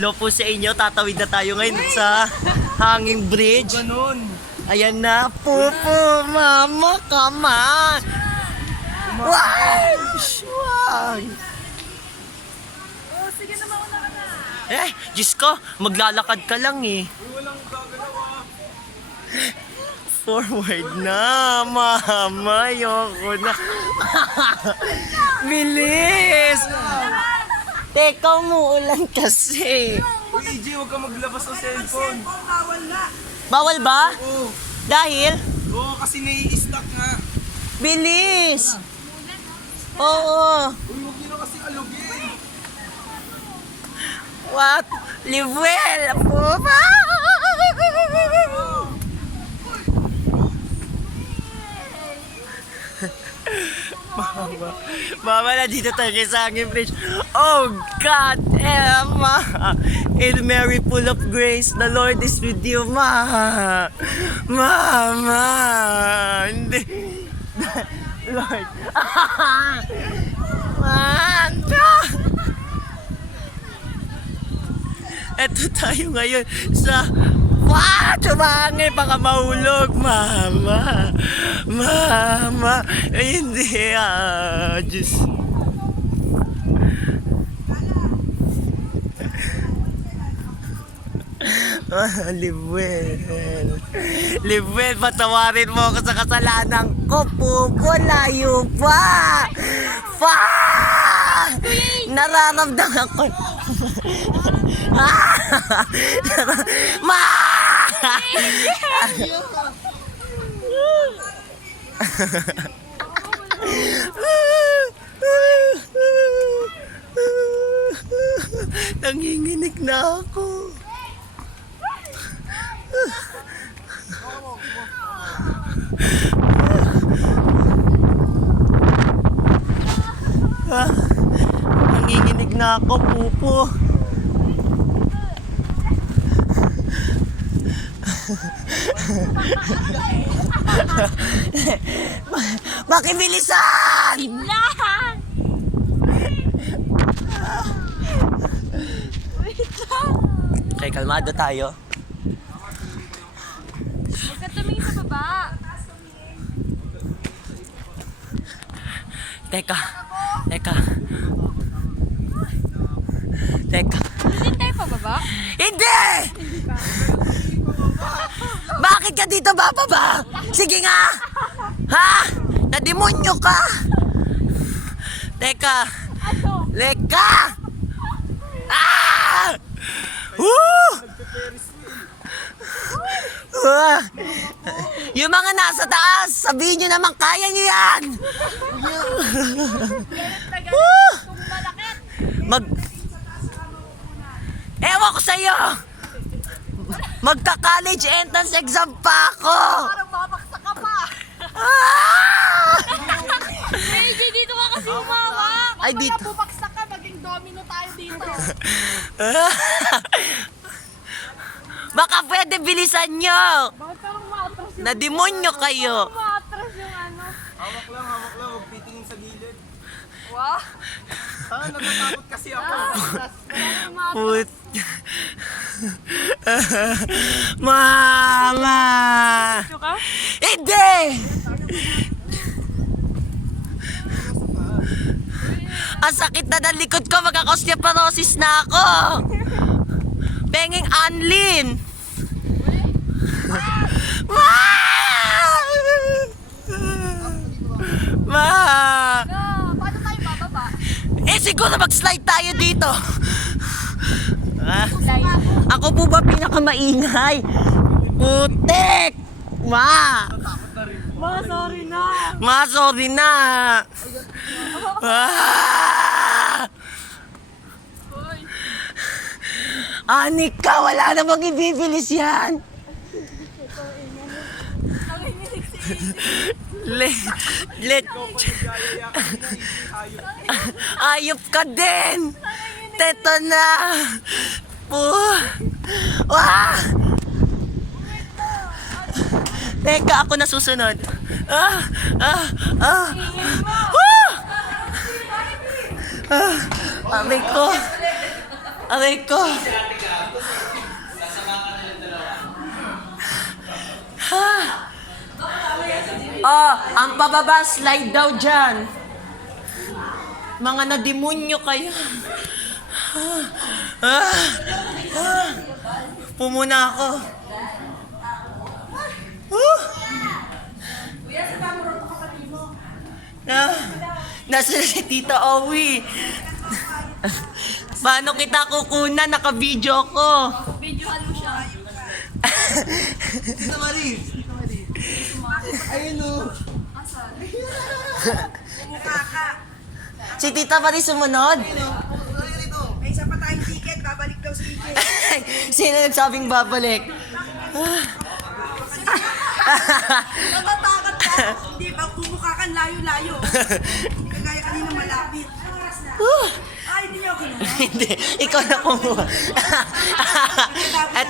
Hello po sa inyo. Tatawid na tayo ngayon sa hanging bridge. Ayan na. Pupo, mama, come on. Wow! Oh, sige na, mauna ka na. Diyos ko, maglalakad ka lang eh. Walang gagalaw. Forward na, mama. Ayoko na. Bilis! Teka, umuulan kasi. Uy, EJ, huwag ka maglabas ng cellphone. Bawal na. Bawal ba? Oo. Dahil? Oo, kasi nai-stuck nga. Bilis! Oo. Uy, huwag nyo na kasi alugin. What? Live well, Pupa! Mama, nandito tayo sa hanging bridge. Oh God, Emma! Hail Mary, full of grace, the Lord is with you, ma. Mama! Hindi. Lord. Manda! Eto tayo ngayon sa tumangin, baka mahulog, mama. Mama. Hindi, Diyos. Live well. Live well, patawarin mo ako sa kasalanan ko, Pupo. Layo pa. Nararamdaman ko. Ma! Nanginginig na ako. Nanginginig na ako, Pupo. Makibilisan! Lang! Okay, kalmado tayo. Huwag ka tumingin sa baba. Teka. Hindi tayo pa baba? Hindi! Bakit ka dito bababa? Sige nga! Ha? Nadimonyo ka! Teka! Ano? Leka! Ah! Woo! Yung mga nasa taas, sabihin nyo naman kaya nyo yan! Woo! Ewan ko sa'yo! Magka-college entrance exam pa ako! Parang babaksak ka pa. Medyo dito ka kasi umawak. Ay, dito. Mamaya bubaksak ka, maging domino tayo dito. Baka pwede bilisan nyo! Bakit parang matras yung... Nadimonyo kayo! Matras yung ano. Hawak lang. Huwag pitingin sa gilid. Wow. Natatakot kasi ako. Parang matras. Put... Mama! ka? Hindi! Ang sakit na ng likod ko, magka-osteoporosis na ako! Benging Anlin! Ma! Ma! Paano tayo bababa? Siguro mag-slide tayo dito! Ako po ba pinakamaingay? Putek! Ma! Ma, sorry na. Ma, sorry na! Anika, wala namang ibibilis yan! Ayop ka din! Teto na! Wah! Teka, ako na susunod. Sabi ko. Aray ko. Ha? Oh, ang pababa, slide daw dyan. Mga nademonyo kayo. Pumuna ako. Nasa si Tita Owie. Paano kita kukunan? Naka-video ko. Video ano siya? Tita Marie. Ayun o. Asan? Si Tita Marie sumunod? May isa pa tayong ticket, babalik daw sa ticket. Sino nagsabing babalik? Natatakot ka. Hindi ba kumukha kang layo-layo? Hindi kagaya kanina malapit. Ay, hindi niyo ako Hindi, ikaw na kumuha.